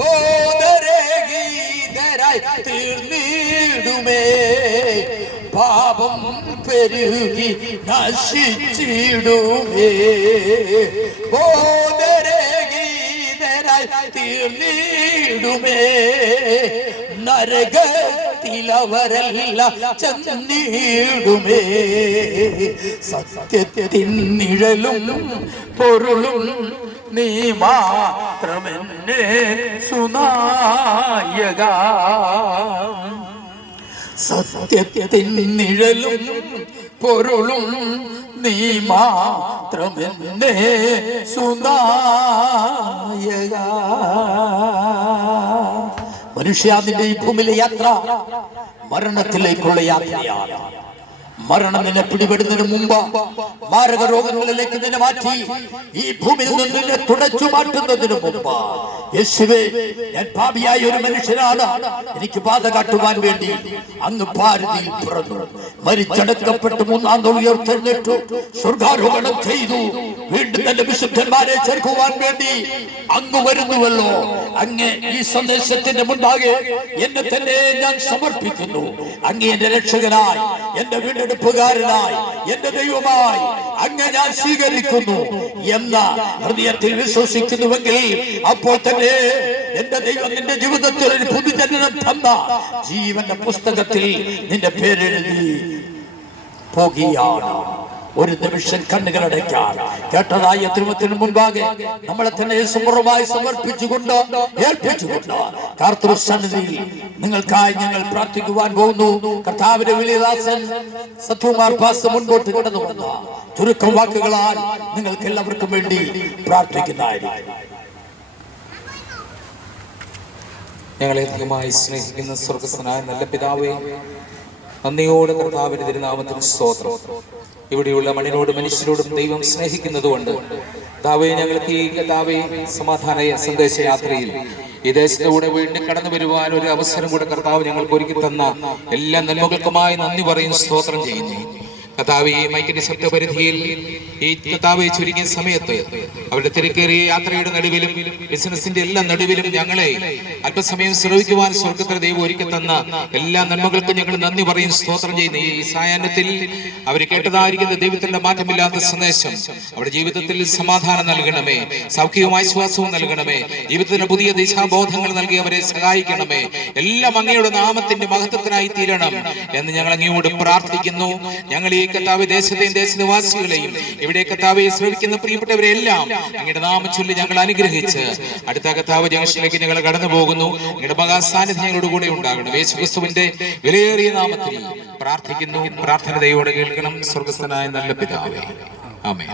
ബോധരഹിതരായി തീർന്നിടുമേ. പാപം പെരുകി നശിച്ചിടുമേ. ബോധരഹിതരായി തീർന്നിടുമേ. നരകത്തിലവരെല്ലാം ചെന്നിടുമേ. സത്യത്തിൻ നിഴലും പൊരുളും നീ മാത്രമെന്നെ സുനായക സത്യത്തിൻ നിഴലും പൊരുളും നീ മാത്രമെന്നേ സുനായക. മനുഷ്യാതിന്റെ ഈ ഭൂമിയിലെ യാത്ര മരണത്തിലേക്കുള്ള യാത്രയാണ്. മരണം നിന്നെ പിടിപെടുന്നതിന് മുമ്പ് മാരക രോഗങ്ങളിലേക്ക് നിന്നെ മാറ്റി ഈ ഭൂമിയിൽ നിന്ന് നിന്നെ തുടച്ചു മാറ്റുന്നതിന് മുമ്പ്. യേശുവേ ഞാൻ പാപിയായ ഒരു മനുഷ്യനാണ്. എനിക്ക് പാത കാട്ടുവാൻ വേണ്ടി അന്ന് ഭാരതിയിൽ പിറന്നു. മരിച്ചടക്കപ്പെട്ട് മൂന്നാം ഉയർത്തെഴുന്നേറ്റു. സ്വർഗാരോഹണം ചെയ്തു. വീണ്ടും തന്റെ വിശുദ്ധന്മാരെ ചേർക്കുവാൻ വേണ്ടി അങ്ങ് വരുന്നുവല്ലോ. അങ്ങ് ഈ സന്ദേശത്തിന്റെ മുൻപാകെ എന്നെ തന്നെ ഞാൻ സമർപ്പിക്കുന്നു. അങ്ങ് എന്റെ രക്ഷകനായി എന്റെ വീണ്ടെടുപ്പുകാരനായി എന്റെ ദൈവമായി അങ്ങ് ഞാൻ സ്വീകരിക്കുന്നു. എന്ന ഹൃദയത്തിൽ വിശ്വസിക്കുന്നുവെങ്കിൽ അപ്പോൾ തന്നെ എന്റെ ദൈവം നിന്റെ ജീവിതത്തിൽ ഒരു പുതുജനനം തന്ന ജീവന്റെ പുസ്തകത്തിൽ നിന്റെ പേരെഴുതി. പോകുകയാണ്. ഒരു നിമിഷം കണ്ണുകൾ അടയ്ക്കാൻ കേട്ടതായ തിരുമത്തിന് മുൻപാകെ നമ്മളെ തന്നെ സമർപ്പമായി സമർപ്പിച്ചുകൊണ്ട് ഏൽപ്പിച്ചുകൊണ്ട് കർത്തൃ സന്നിധിയിൽ നിങ്ങൾക്കായി ഞങ്ങൾ പ്രാർത്ഥിക്കുവാൻ പോകുന്നു. കർത്താവിന്റെ വിളിദാസൻ സത്യകുമാർ പാസ് മുൻപോട്ട് കടന്നു വന്ന. ചുരുക്കം വാക്കുകളാൽ നിങ്ങൾക്ക് എല്ലാവർക്കും വേണ്ടി പ്രാർത്ഥിക്കുന്നതായിരിക്കും. ഞങ്ങളെ അധികമായി സ്നേഹിക്കുന്ന സ്വർഗസ്വനായ നല്ല പിതാവേ നന്ദിയോടെ കർത്താവിന്റെ തിരുനാമത്തിന് സ്തോത്രം. ഇവിടെയുള്ള മണ്ണിനോടും മനുഷ്യരോടും ദൈവം സ്നേഹിക്കുന്നതുകൊണ്ട് താവേ ഞങ്ങൾക്ക് ഈ താവേ സമാധാന സന്ദേശ യാത്രയിൽ ഈ ദേശത്തിലൂടെ വീണ്ടും കടന്നു വരുവാൻ ഒരു അവസരം കൂടെ കർത്താവ് ഞങ്ങൾക്ക് ഒരുക്കി തന്ന എല്ലാ നന്മകൾക്കുമായി നന്ദി പറയും സ്തോത്രം ചെയ്യുന്നു. കർത്താവ് ഈ മൈക്കിന്റെ ശബ്ദപരിധിയിൽ ഈ കഥാവ് ചുരുങ്ങിയ സമയത്ത് അവരുടെ തിരക്കേറിയ യാത്രയുടെ നടുവിലും ബിസിനസിന്റെ എല്ലാ നടുവിലും ഞങ്ങളെ അല്പസമയം ശ്രമിക്കുവാൻ സ്വർഗത്ര ദൈവം ഒരുക്കി തന്ന എല്ലാ നന്മകൾക്കും ഞങ്ങൾ നന്ദി പറയും സ്തോത്രം ചെയ്യുന്നു. ഈ സായാഹ്നത്തിൽ അവർ കേട്ടതായിരിക്കുന്ന ദൈവത്തിന്റെ മാറ്റമില്ലാത്ത സന്ദേശം അവരുടെ ജീവിതത്തിൽ സമാധാനം നൽകണമേ സൗഖ്യവും ആശ്വാസവും നൽകണമേ ജീവിതത്തിന് പുതിയ ദിശാബോധങ്ങൾ നൽകി അവരെ സഹായിക്കണമേ എല്ലാം അങ്ങയുടെ നാമത്തിന്റെ മഹത്വത്തിനായി തീരണം എന്ന് ഞങ്ങൾ അങ്ങയോട് പ്രാർത്ഥിക്കുന്നു. ഞങ്ങൾ ഈ കത്താവ് ദേശത്തെയും ദേശനിവാസികളെയും ഇവിടെ കത്താവ് ശ്രമിക്കുന്ന പ്രിയപ്പെട്ടവരെല്ലാം അങ്ങയുടെ നാമം ചൊല്ലി ഞങ്ങൾ അനുഗ്രഹിച്ച് അടുത്ത കത്താവ് ജംഗ്ഷനിലേക്ക് ഞങ്ങൾ കടന്നു പോകുന്നു ഞങ്ങളുടെ കൂടെ ഉണ്ടാകണം. യേശുക്രിസ്തുവിന്റെ വിലയേറിയ നാമത്തിൽ പ്രാർത്ഥിക്കുന്നു. പ്രാർത്ഥനതയോടെ കേൾക്കണം. സ്വർഗസ്ഥനായ നല്ല പിതാവേ. ആമേ